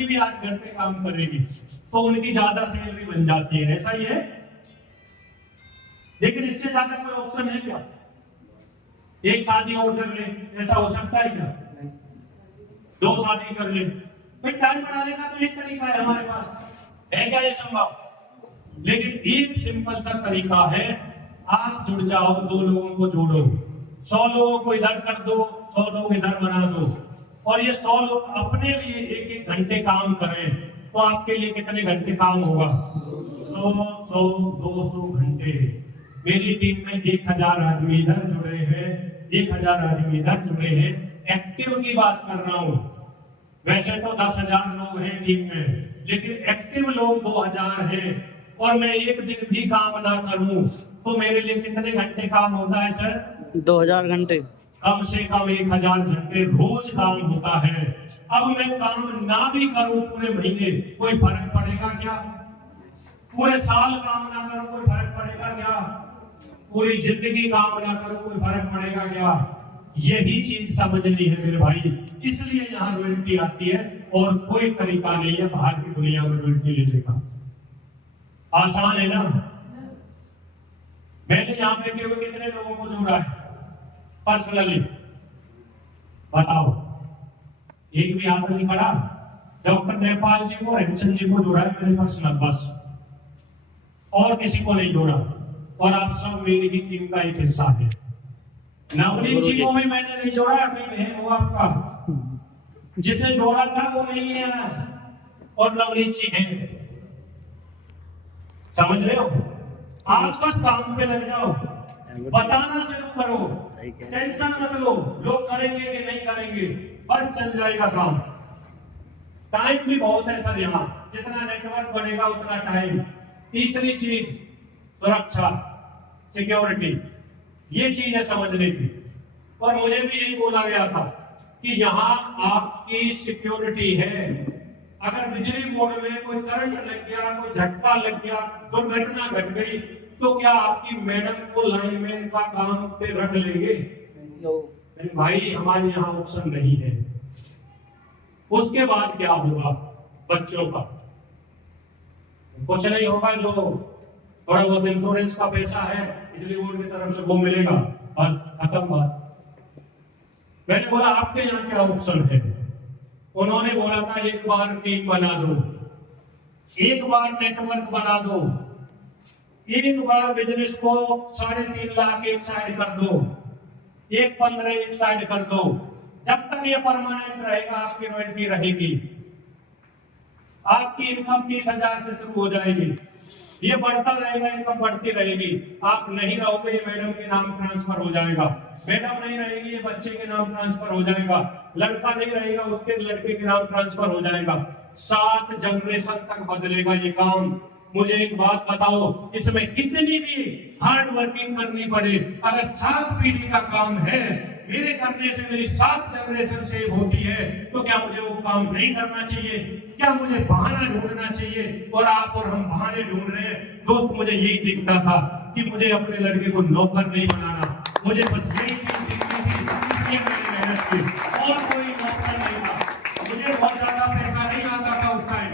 लड़की भी 8 घंटे काम करेगी तो उनकी ज्यादा सैलरी बन जाती है, ऐसा ही है। लेकिन इससे ज्यादा कोई ऑप्शन है क्या? एक शादी और कर ले, ऐसा हो सकता है क्या? 2 शादी कर ले, भाई टाइम बढ़ाने का तो एक तरीका है हमारे पास, है क्या ये संभव? लेकिन एक सिंपल सा तरीका है, आप जुड़ जाओ, 2 लोगों को जोड़ो, 100 लोगों को इधर कर दो, 100 लोग इधर बना दो, और ये 100 लोग अपने लिए 1-1 घंटे काम करें, तो आपके लिए कितने घंटे काम होगा? 100, 200 घंटे। मेरी टीम में 1000 आदमी इधर जुड़े हैं, 1000 आदमी इधर जुड़े हैं। एक्टिव की बात कर रहा हूं, वैसे तो 10,000 लोग हैं टीम में, लेकिन एक्टिव लोग 2000 हैं, और मैं एक दिन भी काम ना करूं तो मेरे लिए कितने घंटे काम होता है सर? 2000 घंटे। कम से कम 1000 घंटे रोज काम होता है। अब मैं काम ना भी करूं पूरे महीने, कोई फर्क पड़ेगा क्या? पूरे साल काम ना करूं, कोई फर्क पड़ेगा क्या? पूरी जिंदगी काम ना करूं, कोई फर्क पड़ेगा क्या? यही चीज समझनी है मेरे भाई, इसलिए यहाँ रॉयल्टी आती है, और कोई तरीका नहीं है बाहर की दुनिया में रॉयल्टी लेने का। आसान है ना? मैंने यहाँ बैठे हुए कितने लोगों को जोड़ा है पर्सनली, बताओ? एक भी हाथ नहीं खड़ा। डॉक्टर नेपाल जी को, हेमचंद जी को जोड़ा है मैंने पर्सनल, बस, और किसी को नहीं जोड़ा। और आप सब मेरी ही टीम का एक हिस्सा है। नवनीत जी को भी मैंने नहीं जोड़ा, वो आपका जिसे जोड़ा था वो नहीं है आज, और नवनीत जी है। समझ रहे हो? आप बस काम पे लग जाओ, बताना शुरू करो, टेंशन मत लो लोग करेंगे कि नहीं करेंगे, बस चल जाएगा काम। टाइम भी बहुत है सर यहाँ, जितना नेटवर्क बढ़ेगा उतना टाइम। तीसरी चीज सुरक्षा, सिक्योरिटी, ये चीज है समझने की। और मुझे भी यही बोला गया था कि यहाँ आपकी सिक्योरिटी है। अगर बिजली बोर्ड में कोई करंट लग गया, कोई झटका लग गया, दुर्घटना घट गई, तो क्या आपकी मैडम को लाइनमैन का काम पे रख लेंगे? भाई हमारे यहाँ ऑप्शन नहीं है। उसके बाद क्या होगा? बच्चों का कुछ नहीं होगा, जो थोड़ा बहुत इंश्योरेंस का पैसा है बिजली बोर्ड की तरफ से वो मिलेगा, और खत्म बात। मैंने बोला आपके यहाँ क्या ऑप्शन है? उन्होंने बोला था एक बार टीम बना दो, एक बार नेटवर्क बना दो, एक बार बिजनेस को 3.5 लाख एक साइड कर दो, 1.15 एक साइड कर दो। जब तक ये परमानेंट रहेगा आपकी रॉयल्टी रहेगी। आपकी इनकम 30,000 से शुरू हो जाएगी, ये बढ़ता रहेगा, इनकम बढ़ती रहेगी। आप नहीं रहोगे, ये मैडम के नाम ट्रांसफर हो जाएगा, मैडम नहीं रहेगी, ये बच्चे के नाम ट्रांसफर हो जाएगा, लड़का नहीं रहेगा, उसके लड़के के नाम ट्रांसफर हो जाएगा। 7 जनरेशन तक बदलेगा ये काम। मुझे एक बात बताओ, इसमें कितनी भी हार्ड वर्किंग करनी पड़े, अगर 7 पीढ़ी का काम है, मेरे करने से मेरी 7 जनरेशन सेव होती है, तो क्या मुझे वो काम नहीं करना चाहिए? क्या मुझे बहाना ढूंढना चाहिए? और आप और हम बहाने ढूंढ रहे हैं। दोस्त, मुझे यही दिखता था कि मुझे अपने लड़के को नौकर नहीं बनाना, मुझे बस यही चीज दिखती थी, इसलिए मैंने मेहनत की, और कोई नौकर नहीं था। मुझे बहुत ज्यादा पैसा नहीं आता था उस टाइम,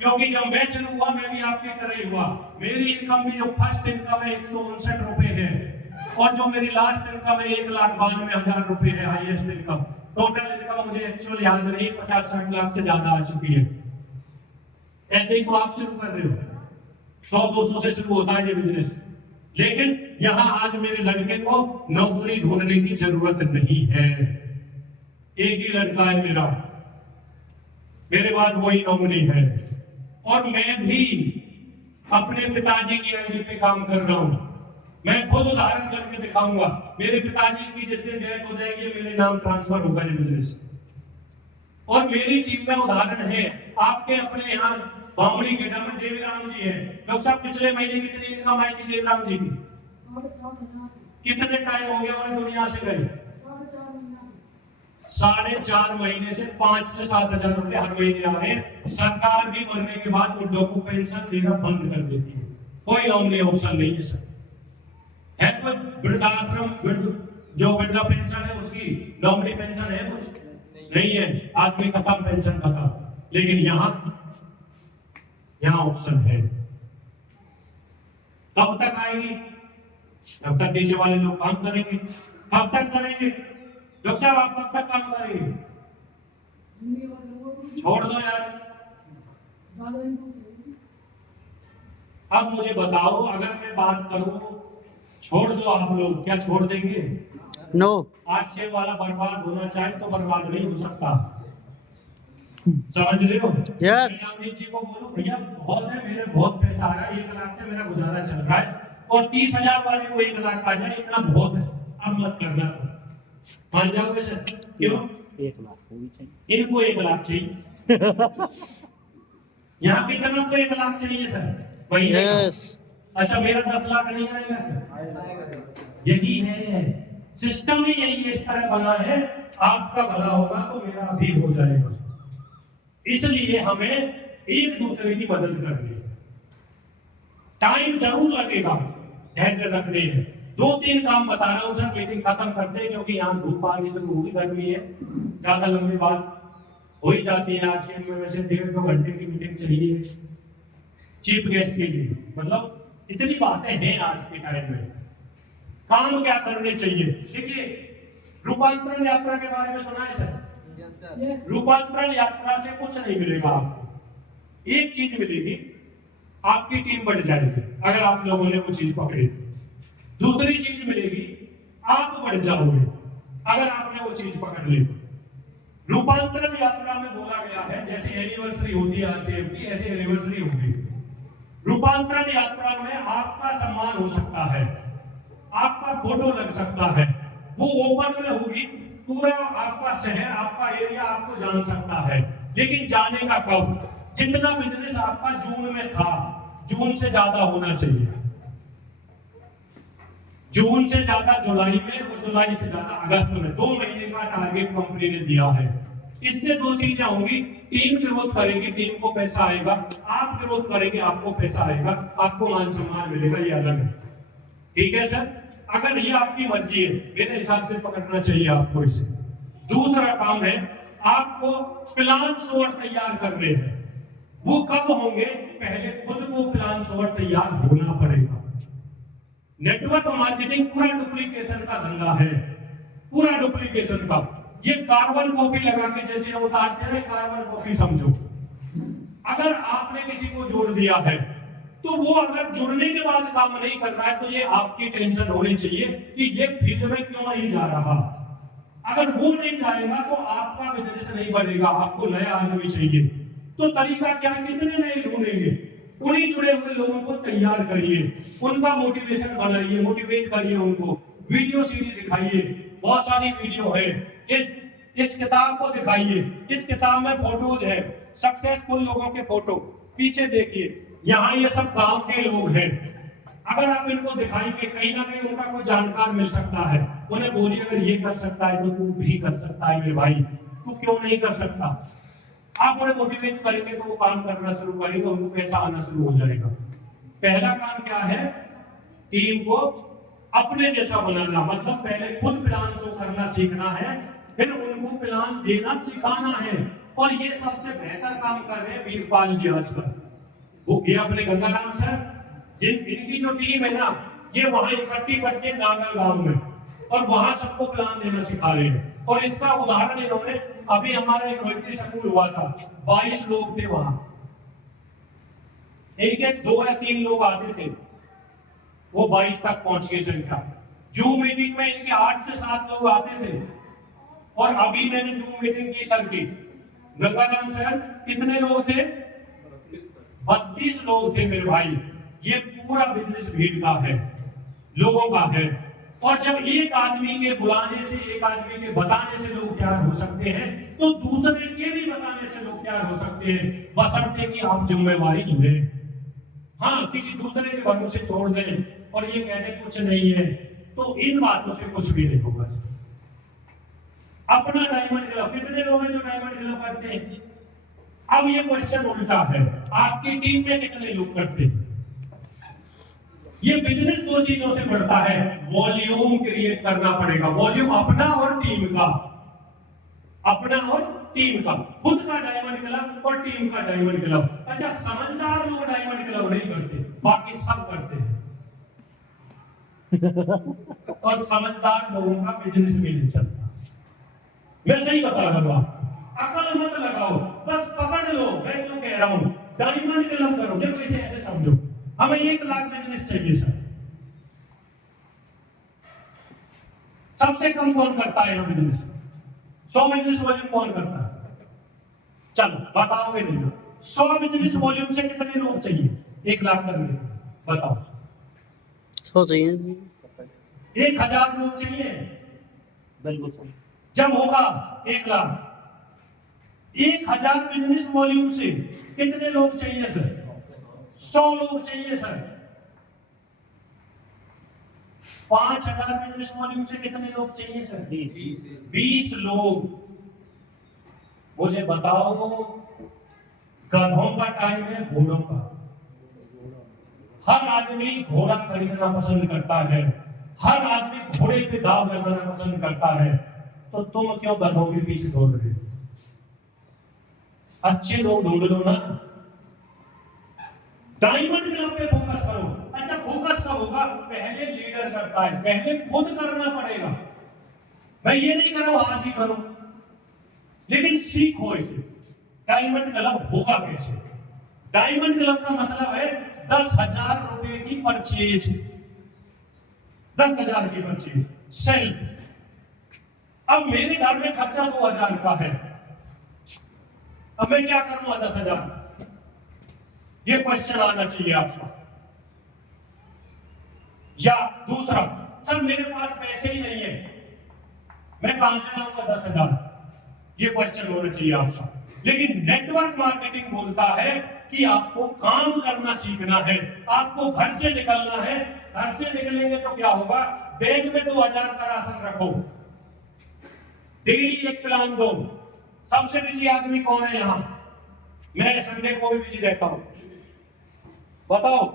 क्योंकि जब मैं शुरू हुआ मैं भी आपकी तरह ही हुआ। मेरी इनकम भी जो फर्स्ट इनकम है 159 रुपए है, और जो मेरी लास्ट इनकम है 1,92,000 रुपए है, हाईएस्ट इनकम। टोटल इनकम मुझे एक्चुअली याद नहीं, 50-60 लाख से ज्यादा आ चुकी है। ऐसे ही तो आप शुरू कर रहे हो, 100-200 से शुरू होता है ये बिजनेस। लेकिन यहाँ आज मेरे लड़के को नौकरी ढूंढने की जरूरत नहीं है, एक ही लड़का है मेरा, मेरे बाद वही नौकरी है। और मैं भी अपने पिताजी की आईडी पे काम कर रहा हूं। मैं खुद उदाहरण करके दिखाऊंगा, मेरे पिताजी की जिस दिन डेथ हो जाएगी मेरे नाम ट्रांसफर होगा ये बिजनेस। और मेरी टीम में उदाहरण है आपके अपने यहाँ बामणी के में देवीराम जी है। लोग सब पिछले महीने कितनी इनकम आई थी देवीराम जी की? कितने टाइम हो गया उन्हें दुनिया से गए? 4.5 महीने से 5 से 7,000 रुपए हर महीने आ रहे हैं। सरकार भी मरने के बाद बुढ़ों को पेंशन देना बंद कर देती है, कोई नॉमिनी ऑप्शन नहीं है सर। है कोई वृद्धाश्रम, जो वृद्धा पेंशन है उसकी नॉमिनी पेंशन है कुछ? नहीं है, आदमी खत्म, पेंशन खत्म। लेकिन यहाँ ऑप्शन है। कब तक आएगी? जब तक नीचे वाले लोग काम करेंगे। कब तक करेंगे डॉक्टर साहब? आप कब तक काम करेंगे? छोड़ दो यार। अब मुझे बताओ, अगर मैं बात करूं छोड़ दो, आप लोग क्या छोड़ देंगे? नो। आज से वाला बर्बाद होना चाहे तो बर्बाद नहीं हो सकता। समझ रहे हो? यस। अमित जी को बोलो भैया बहुत है, मेरे बहुत पैसा आ रहा है, 1 लाख से मेरा गुजारा चल रहा है, और 30,000 वाले को 1 लाख आ जाए, इतना बहुत है, अब मत करना। मान जाओगे सर? क्यों? 1 लाख होनी चाहिए। इनको 1 लाख चाहिए। यहाँ की तरफ को 1 लाख चाहिए सर। वही यस। अच्छा, मेरा 10 लाख नहीं आएगा? यही है सिस्टम, ही यही इस तरह बना है। आपका भला होगा तो मेरा भी हो जाएगा। इसलिए हमें एक दूसरे की मदद करनी है। टाइम जरूर लगेगा, धैर्य रखने हैं। 2-3 काम बता रहा हूं सर, मीटिंग खत्म करते हैं, क्योंकि यहाँ धूप आ रही शुरू होगी, गर्मी है, ज्यादा लंबी बात हो ही जाती है। आज में वैसे 1.5-2 घंटे की मीटिंग चाहिए चीफ गेस्ट के लिए, मतलब इतनी बातें हैं आज के टाइम में। काम क्या करने चाहिए? देखिए, रूपांतरण यात्रा के बारे में सुना है सर? Yes. रूपांतरण यात्रा से कुछ नहीं मिलेगा आपको। एक चीज मिलेगी, आपकी टीम बढ़ जाएगी अगर आप लोगों ने वो चीज पकड़ी। दूसरी चीज मिलेगी, आप बढ़ जाओगे अगर आपने वो चीज पकड़ ली। रूपांतरण यात्रा में बोला गया है, जैसे एनिवर्सरी होती है आरसीएफ की, ऐसे एनिवर्सरी होगी। रूपांतरण यात्रा में आपका सम्मान हो सकता है, आपका फोटो लग सकता है, वो ओपन में होगी, पूरा आपका शहर, आपका एरिया आपको जान सकता है। लेकिन जाने का कब? जितना बिजनेस आपका जून में था, जून से ज्यादा होना चाहिए, जून से ज्यादा जुलाई में, और जुलाई से ज्यादा अगस्त में। 2 महीने का टारगेट कंपनी ने दिया है। इससे 2 चीजें होंगी, टीम ग्रोथ करेगी, टीम को पैसा आएगा, आप ग्रोथ करेंगे, आपको पैसा आएगा, आपको मान सम्मान मिलेगा, ये अलग है। ठीक है सर? अगर ये आपकी मर्जी है, मेरे हिसाब से पकड़ना चाहिए आपको इसे। दूसरा काम है, आपको प्लान शॉट तैयार करने हैं। वो कब होंगे? पहले खुद को प्लान शॉट तैयार होना पड़ेगा। नेटवर्क मार्केटिंग पूरा डुप्लीकेशन का धंधा है, पूरा डुप्लीकेशन का। ये कार्बन कॉपी लगा के जैसे हम उतारते हैं, कार्बन कॉपी समझो। अगर आपने किसी को जोड़ दिया है, तो वो अगर जुड़ने के बाद काम नहीं कर रहा है, तो ये आपकी टेंशन होनी चाहिए कि ये फील्ड में क्यों नहीं जा रहा। अगर वो नहीं जाएगा तो आपका बिजनेस नहीं बढ़ेगा, आपको नया आदमी चाहिए। तो तरीका क्या? कितने नए ढूंढेंगे? उन्हीं जुड़े हुए लोगों को तैयार करिए, उनका मोटिवेशन बनाइए, मोटिवेट करिए उनको, वीडियो सीरीज दिखाइए, बहुत सारी वीडियो है। इस किताब को दिखाइए, इस किताब में फोटोज है, सक्सेसफुल लोगों के फोटो, पीछे देखिए, यहाँ ये सब गांव के लोग हैं। अगर आप इनको दिखाएंगे, कहीं ना कहीं उनका कोई जानकार मिल सकता है, उन्हें बोलिए अगर ये कर सकता है तो तू भी कर सकता है मेरे भाई, तू क्यों नहीं कर सकता। आप उन्हें मोटिवेट करेंगे तो वो काम करना शुरू करेंगे, उनको पैसा आना शुरू हो जाएगा। पहला काम क्या है? टीम को अपने जैसा बनाना, मतलब पहले खुद प्लान शो करना सीखना है, फिर उनको प्लान देना सिखाना है। और ये सबसे बेहतर काम कर रहे हैं वीरपाल जी आजकल। वो ये अपने गंगाराम सर, इनकी जो टीम है ना, ये वहां इकट्ठी करके नागल गांव में, और वहां सबको प्लान देना सिखा रहे हैं। और इसका उदाहरण इन्होंने, अभी हमारा एक वर्ल्ड स्कूल हुआ था, 22 लोग थे वहां, एक 2 या 3 लोग आते थे, वो 22 तक पहुंच गई संख्या। जूम मीटिंग में इनके 8 से 7 लोग आते थे, और अभी मैंने जूम मीटिंग की सर की, गंगाराम सर कितने लोग थे? 32 लोग थे मेरे भाई। ये पूरा बिजनेस भीड़ का है, लोगों का है। और जब एक आदमी के बुलाने से, एक आदमी के बताने से लोग तैयार हो सकते हैं, तो दूसरे के भी बताने से लोग तैयार हो सकते हैं, बशर्ते कि आप जिम्मेवारी लें। हाँ, किसी दूसरे के भरोसे छोड़ दें और ये कहने कुछ नहीं है, तो इन बातों से कुछ भी नहीं होगा। अपना डायमंड क्लब, कितने लोग हैं जो डायमंड क्लब करते हैं? अब ये क्वेश्चन उल्टा है, आपकी टीम में कितने लोग करते हैं? ये बिजनेस 2 चीजों से बढ़ता है, वॉल्यूम क्रिएट करना पड़ेगा, वॉल्यूम अपना और टीम का, अपना और टीम का, खुद का डायमंड क्लब और टीम का डायमंड क्लब। अच्छा, समझदार लोग डायमंड क्लब नहीं करते, बाकी सब करते हैं। और समझदार लोगों का बिजनेस भी नहीं चलता। मैं सही बता रहा हूं, अकल मत लगाओ, बस पकड़ लो। मैं क्यों कह रहा हूं डायमंड क्लब करो, जब इसे ऐसे समझो हमें 1 लाख बिजनेस चाहिए सर। सबसे कम कौन करता है यहां बिजनेस? 100 बिजनेस वॉल्यूम कौन करता है? चलो बताओगे नहीं। 100 बिजनेस वॉल्यूम से कितने लोग चाहिए 1 लाख करने? बताओ। 100 चाहिए। 1000 लोग चाहिए। बिल्कुल सही। जब होगा 1 लाख, 1000 बिजनेस वॉल्यूम से कितने लोग चाहिए सर? 100 लोग चाहिए सर। 5000 बिजनेस वॉल्यूम से कितने लोग चाहिए सर? 20 लोग। मुझे बताओ, गधों का टाइम है घोड़ों का? हर आदमी घोड़ा खरीदना पसंद करता है, हर आदमी घोड़े पे दाव लगाना पसंद करता है, तो तुम क्यों गधों के पीछे दौड़ रहे हो? अच्छे लोग ढूंढ लो ना। डायमंड क्लब पे फोकस करो। अच्छा, फोकस कब होगा? पहले लीडर करता है, पहले खुद करना पड़ेगा। मैं ये नहीं कर रहा हूं आज ही करो, लेकिन सीखो इसे। डायमंड क्लब होगा कैसे? डायमंड क्लब का मतलब है 10,000 रुपए की परचेज, 10,000 की परचेज सेल। अब मेरे घर में खर्चा 2,000 का है, अब मैं क्या करूंगा 10,000? ये क्वेश्चन आना चाहिए आपका। या दूसरा, सर मेरे पास पैसे ही नहीं है, मैं कहां से लाऊंगा 10,000? ये क्वेश्चन होना चाहिए आपका। लेकिन नेटवर्क मार्केटिंग बोलता है कि आपको काम करना सीखना है, आपको घर से निकलना है। घर से निकलेंगे तो क्या होगा? बैग में 2,000 का राशन रखो, डेली एक प्लान दो। सबसे बिजी आदमी कौन है यहां? मैं संडे को भी बिजी रहता हूं। बताओ,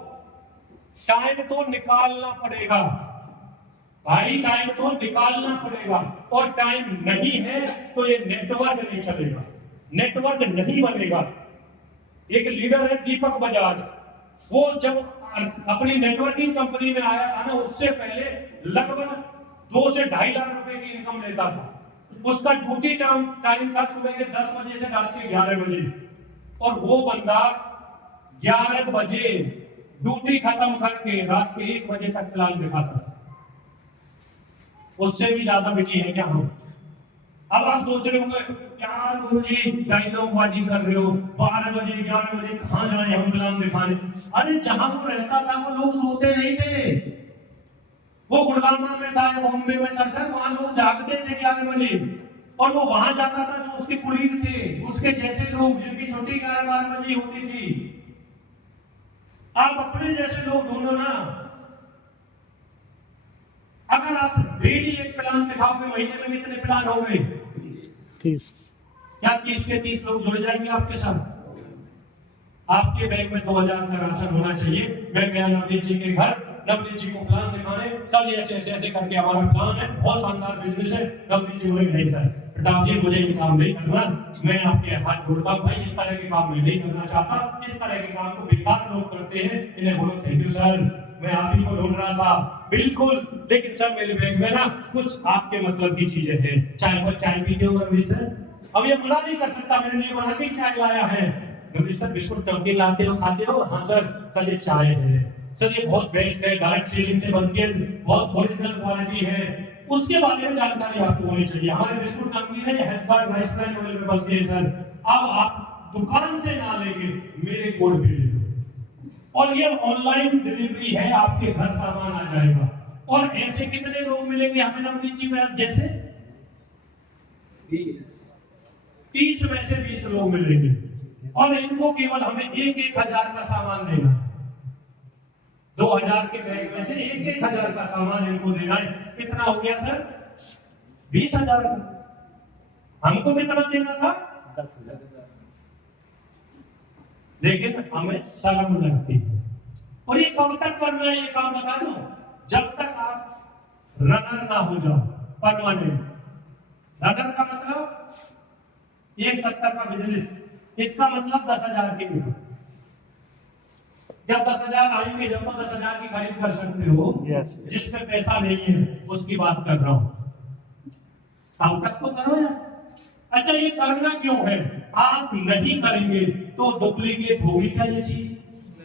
टाइम तो निकालना पड़ेगा भाई, टाइम तो निकालना पड़ेगा। और टाइम नहीं है तो ये नेटवर्क नहीं चलेगा, नेटवर्क नहीं बनेगा। एक लीडर है दीपक बजाज, वो जब अपनी नेटवर्किंग कंपनी में आया था ना, उससे पहले लगभग 2 से 2.5 लाख रुपए की इनकम लेता था। उसका ड्यूटी टाइम था सुबह के 10 बजे से रात के 11 बजे, और वो बंदा 11 बजे ड्यूटी खत्म करके रात के 1 बजे तक प्लान दिखाता। उससे भी ज्यादा बिजी है क्या हम? अब आप सोच रहे होंगे यार गुरुजी डायलॉग बाजी कर रहे हो, 12 बजे 11 बजे कहां जाए हम प्लान दिखाने? अरे जहां वो रहता था वो लोग सोते नहीं थे। वो गुड़गांव में था या बॉम्बे में था सर, वहां लोग जागते थे 11 बजे, और वो वहां जाता था जो उसके कुलीग थे, उसके जैसे लोग जिनकी छुट्टी 11-12 बजे होती थी। आप अपने जैसे लोग ढूंढो ना। अगर आप डेली एक प्लान दिखाओगे, महीने में कितने प्लान हो गए? 30। क्या 30 के 30 लोग जुड़ जाएंगे आपके साथ? आपके बैंक में 2,000 का राशन होना चाहिए। मैं गया नवनीत जी के घर, नवनीत जी को प्लान दिखाने, सर ऐसे ऐसे ऐसे करके हमारा प्लान है, बहुत शानदार बिजनेस है। नवनीत जी बोले नहीं सर, प्रताप जी मुझे ये काम नहीं करना, मैं आपके हाथ जोड़ता हूं भाई, इस तरह के काम मैं नहीं करना चाहता, इस तरह के काम को बेकार लोग करते हैं, इन्हें बोलो थैंक यू सर, मैं आप ही को ढूंढ रहा था। बिल्कुल, लेकिन सर मेरे बैंक में ना कुछ आपके मतलब की चीजें हैं। चाय पर चाय पीते हो रवि सर? अब ये मना नहीं कर सकता, मेरे लिए बना के चाय लाया है। रवि सर बिस्कुट टंकी लाते हो खाते हो? हाँ सर ये चाय है सर, ये बहुत बेस्ट है, डायरेक्ट सेलिंग से बनती है, बहुत ओरिजिनल क्वालिटी है। उसके बारे में जानकारी आपको होनी चाहिए। हमारे बिस्कुट कंपनी है हैदराबाद राइस ब्रांड ऑयल में बनते हैं सर। अब आप दुकान से ना लेके मेरे कोड पे ले लो, और ये ऑनलाइन डिलीवरी है, आपके घर सामान आ जाएगा। और ऐसे कितने लोग मिलेंगे हमें नवनीत जी में जैसे? 30 में से 20 लोग मिलेंगे, और इनको केवल हमें 1,000 का सामान देना। 2,000 के बैग में से 1,000 का सामान इनको देना है। कितना हो गया सर? 20,000 का। हमको कितना देना था? 10,000। लेकिन हमें शर्म लगती है। और ये कब तक करना है ये काम बता दो? जब तक आप रनर ना हो जाओ परमानेंट। रनर का मतलब 170 का बिजनेस, इसका मतलब 10,000 की इनकम। जब 10,000 आएंगे जब तो 10,000 की खरीद कर सकते हो। Yes. जिसपे पैसा नहीं है उसकी बात कर रहा हूं। अब तक तो करो यार। अच्छा, ये करना क्यों है? आप नहीं करेंगे तो डुप्लीकेट होगी क्या ये चीज?